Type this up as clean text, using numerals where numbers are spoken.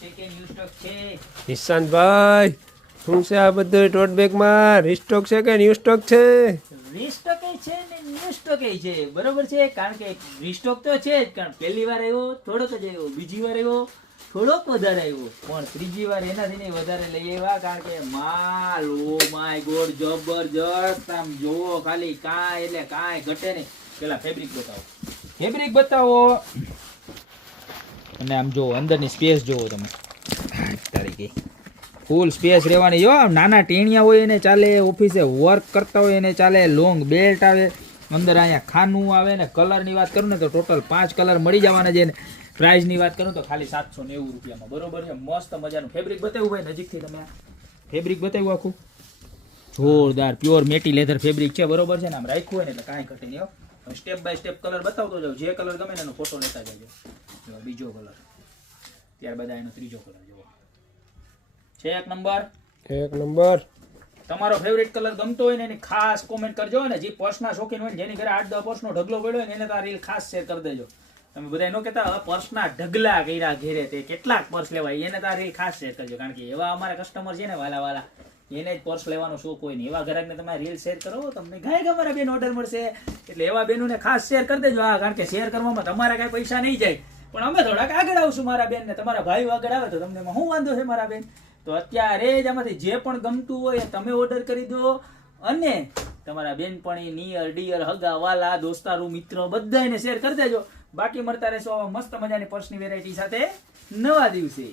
છે કે new stock છે? ઈશાનભાઈ શું છે આ બધું ટોટ બેગમાં? રીસ્ટોક છે કે ન્યૂ સ્ટોક છે? રીસ્ટોક છે ને ન્યૂ સ્ટોક છે, બરોબર છે. કારણ કે રીસ્ટોક તો છે જ, કારણ પહેલી વાર આવ્યો થોડોક જ આવ્યો, બીજી વાર આવ્યો થોડોક વધારે આવ્યો, પણ ત્રીજી વાર એનાથી નહીં વધારે લઈ આવ્યા. કારણ કે માલ ઓ માય ગોડ જબરજસ્ત. આમ જોવો ખાલી, કાંઈ એટલે કાંઈ ઘટે નહીં. પેલા ફેબ્રિક બતાવો, ફેબ્રિક બતાવો, અને આમ જો અંદરની સ્પેસ જોવો તમે. તારીખે ફૂલ સ્પેસ રહેવાની. જો નાના ટેણિયા હોય એને ચાલે, ઓફિસે વર્ક કરતા હોય એને ચાલે, લોંગ બેલ્ટ આવે, અંદર અહીંયા ખાનું આવે ને. કલરની વાત કરું ને તો ટોટલ 5 કલર મળી જવાના છે. પ્રાઇસની વાત કરું તો ખાલી 790 રૂપિયામાં, બરોબર છે. મસ્ત મજાનું ફેબ્રિક બતાવ્યું ભાઈ નજીકથી, તમે ફેબ્રિક બતાવ્યું આખું જોરદાર પ્યોર મેટી લેધર ફેબ્રિક છે, બરોબર છે ને. આમ રાખ્યું હોય ને એટલે કાંઈ ઘટે નહીં. સ્ટેપ બાય સ્ટેપ કલર બતાવતો જાવ, જે કલર ગમે ને એનો ફોટો લેતા જજો. બીજો કલર, ત્યારબાદ એનો ત્રીજો કલર જોવો છે. એક નંબર. તમારો ફેવરિટ કલર ગમતો હોય ને એની ખાસ કોમેન્ટ કરજો. ને જે પર્સના શોખીન હોય ને, જેની ઘરે 8-10 પર્સનો ઢગલો પડ્યો હોય ને, એને તો આ રીલ ખાસ શેર કરી દેજો. તમે બધા એનો કહેતા પર્સના ઢગલા કર્યા ઘેરે, તે કેટલાક પર્સ લેવાય, એને તો આ રીલ ખાસ શેર કરજો. કારણ કે એવા અમારા કસ્ટમર છે ને વાલા, એને જ પર્સ લેવાનો શોખ હોય ને. એવા ગ્રાહકને તમે રીલ શેર કરો, તમને ગાય અમારા બેન ઓર્ડર મળશે. એટલે એવા બેનોને ખાસ શેર કરી દેજો. કારણ કે શેર કરવામાં તમારા કાંઈ પૈસા નહીં જાય, પણ અમે થોડાક આગળ આવશું મારા બેન ને. તમારા ભાઈઓ આગળ આવે તો તમને શું વાંધો છે મારા બેન? તો અત્યારે જ આમાંથી જે પણ ગમતું હોય તમે ઓર્ડર કરી દો, અને તમારા બેનપણી, નિયર ડિયર, હગા વાલા, દોસ્તારો, મિત્રો બધાને શેર કરી દેજો. બાકી મળતા રહેશો મસ્ત મજાની પર્સની વેરાયટી સાથે નવા દિવસે.